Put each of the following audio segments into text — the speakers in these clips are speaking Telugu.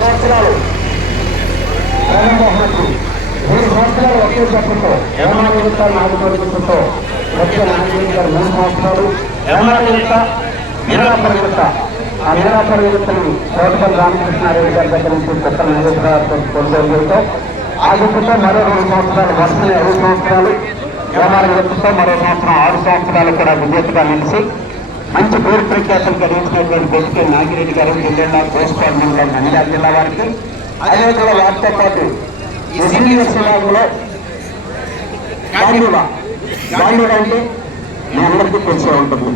సంవత్సరాలు. జగన్మోహన్ మూడు సంవత్సరాలు ఒకే చెప్పంతో యమన నాలుగు చెప్పంతో వచ్చే నాగేశ్వర మూడు సంవత్సరాలు. యమన యువత వీరాపర ఆ వీరాపర యువతని కోటపల్లి రామకృష్ణారెడ్డి గారి దగ్గర నుంచి కొత్త నాగేశ్వర గారితో ఆ మరో రెండు సంవత్సరాలు ఐదు సంవత్సరాలు. మరో సంవత్సరం ఆరు సంవత్సరాలు కూడా విజేతగా నిలిచి మంచి పేరు ప్రఖ్యాతలు కలిగించినటువంటి వ్యక్తి నాగిరెడ్డి గారు జిల్లా కోస్పాల్ మండలం నంద్యాల జిల్లా వారికి. అదేవిధంగా వారితో పాటు గాంధీవా గాంధీవా అంటే మీ అందరికీ తెలిసే ఉంటుంది.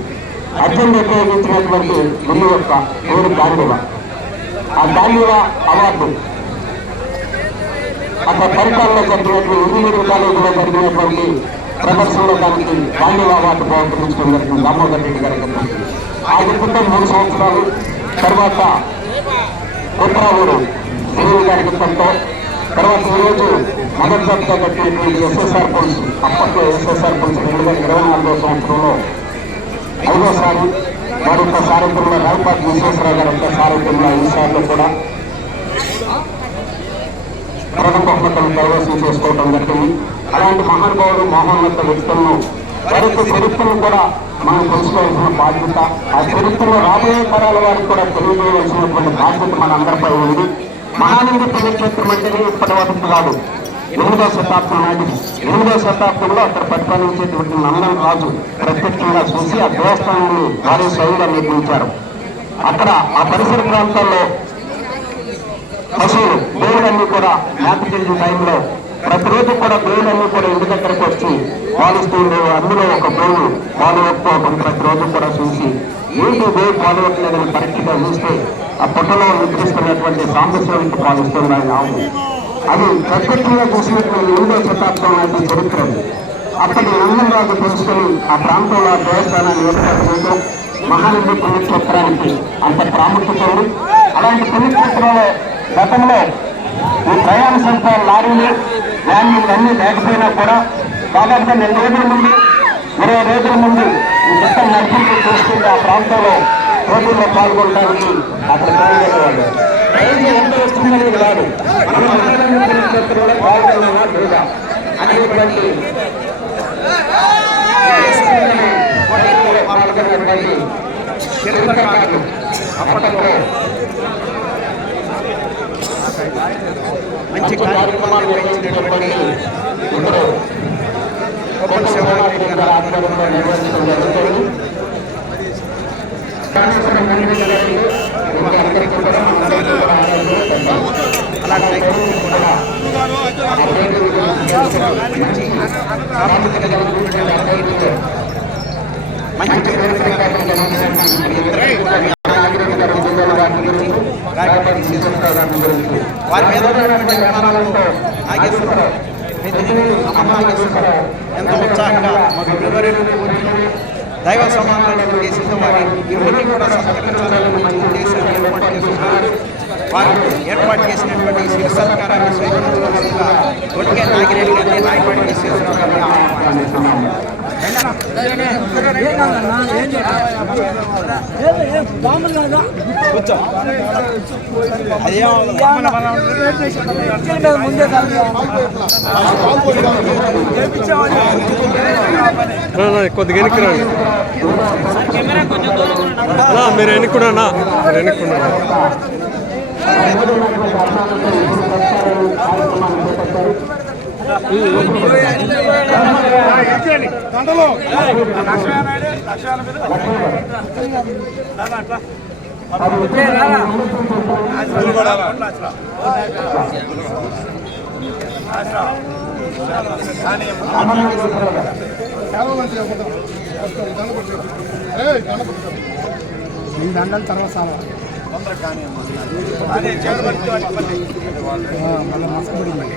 అత్యంత ఉపయోగించినటువంటి ముందు యొక్క పేరు గాంధీవా. ఆ గాంధీవా అవార్డు అక్కడ పరిపాలనలో జరిగినటువంటి ఇంజనీరింగ్ కాలేజీలో జరిగినటువంటి ప్రదర్శనలో దానికి గాంధీ అవార్డు బహుకరించడం జరిగింది. దామోదర్ రెడ్డి గారి కింద. ఆ దిక్కుతో మూడు సంవత్సరాలు తర్వాత కుట్రావూరు శ్రీని గారి కిందంతో తర్వాత ఈరోజు మొదటి దశగా కట్టినటువంటి ఎస్ఎస్ఆర్ పుల్స్ అప్పట్లో ఎస్ఎస్ఆర్ పుల్స్ రెండు వేల ఇరవై నాలుగో సంవత్సరంలో ఐదోసారి మరొక సారథ్యంలో రావుపాటి విశ్వేశ్వరరావు గారి యొక్క సారథ్యంలో ఈసారిలో కూడా ప్రథమ బహుమతులను కైవసం చేసుకోవడం జరిగింది. అలాంటి మహానుభావులు మహోన్నత వ్యక్తులను వారి చరిత్రను కూడా మనం తెలుసుకోవాల్సిన బాధ్యత. ఆ చరిత్రలో రాబోయే తరాల వారికి కూడా తెలియజేయవలసినటువంటి బాధ్యత మన అందరిపై ఉంది. మహానంది పుణ్యక్షేత్రం అంటేనే ఇప్పటి వరకు కాదు ఎనిమిదో శతాబ్దం నాటిది. ఎనిమిదవ శతాబ్దంలో అక్కడ పరిపాలించేటువంటి నందన్ రాజు ప్రత్యక్షంగా చూసి ఆ దేవస్థానాన్ని వారి స్వయంగా నిర్మించారు. అక్కడ ఆ పరిసర ప్రాంతాల్లో పశువులు దేవుడన్నీ కూడా మేతకెళ్ళిన టైంలో ప్రతిరోజు కూడా దేవుడన్నీ కూడా ఇంటి దగ్గరకు వచ్చి పాలిస్తూ అందులో ఒక గోవు పాలు ప్రతిరోజు కూడా చూసి ఏంటి గోవు పాలు పరీక్షగా చూస్తే ఆ పుట్టలో నిద్రిస్తున్నటువంటి సాంబశివునికి పాలిస్తున్నాయి ఆయన అది ప్రత్యక్షంగా చూసినటువంటి ఎనిమిదో శతాబ్దం లాంటి చరిత్ర అది. అప్పటి నందనరాజు తెలుసుకొని ఆ ప్రాంతంలో దేవస్థానాన్ని ఏర్పాటు చేయడం మహానంది పుణ్యక్షేత్రానికి అంత ప్రాముఖ్యత ఉంది అలాంటి పుణ్యక్షేత్రంలో గతంలో ఈ ప్రయాణ సంస్థ లారీలు వ్యాన్లు అన్ని లేకపోయినా కూడా దాదాపుగా నెల రోజుల ముందు ఇరవై రోజుల ముందు ఈ మొత్తం నడిపించి చూసుకుంటే ఆ ప్రాంతంలో పోటీల్లో పాల్గొనడానికి అక్కడ పాల్గొనేవాళ్ళు ప్రైజ్ ఎంత వస్తుందనేది కాదు. మనం లేదా అనేటువంటి పోటీల్లో అప్పట్లో మంచి కార్యక్రమాలు నిర్వహించినటువంటి కొబ్బరి శివరాత్రి ఆధ్వర్యంలో నిర్వహించడం జరుగుతుంది. రాయపాటి శ్రీకృష్ణరావు వారి మీద ఉన్నటువంటి అభిమానాలతో నాగేశ్వరరావు నాగేశ్వరరావు ఎంతో ఉత్సాహంగా మాకు ఫిబ్రవరిలో కూర్చొని దైవ సమానాలను చేసిన వారి ఎవరిని కూడా సత్కరించాలని మంచి ఉద్దేశాన్ని ఏర్పాటు చేస్తున్నారు. వారు ఏర్పాటు చేసినటువంటి శివ సత్కారాన్ని స్వీకరించవలసిందిగా ఒకే నాగిరెడ్డి గారిని నాయకుడిని విశ్వేశ్వరరావు కొద్దిగా వెనక్కి రండి. మీరు వెనుక్కున్నా మీరు వెనుక్కున్నా దండల తర్వాత చాలా మళ్ళీ మస్తు పడిందండి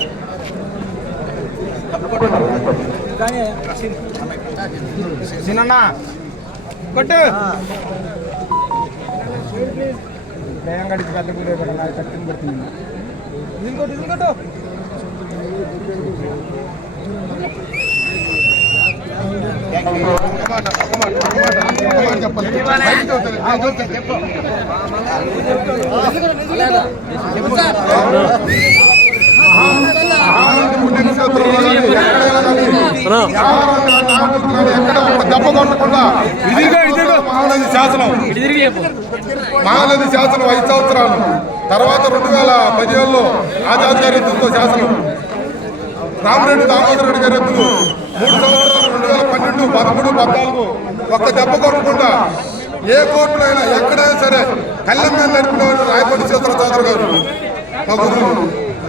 సినన్న కొట్టు. దయంగడికి పెద్ద గుడి కూడా నాకు కట్టిన పడుతుంది ఇంకోటి ఇంకోటి అన్నా దెబ్బ కొట్టకుండా మహానది శాసనం మహానది శాసనం ఐదు సంవత్సరాలు తర్వాత రెండు వేల పదిహేనులో ఆజాద్ గారి శాసనం రామరెడ్డి దామోదర్ రెడ్డి గారి ఎత్తులు మూడు సంవత్సరాలు రెండు వేల పన్నెండు పదమూడు పద్నాలుగు ఒక్క దెబ్బ కొట్టకుండా ఏ కోర్టులో అయినా ఎక్కడైనా సరే కళ్ళెం నడిపిన వాడు రాయపల్లి సీతల చౌదరి గారు మా గురువు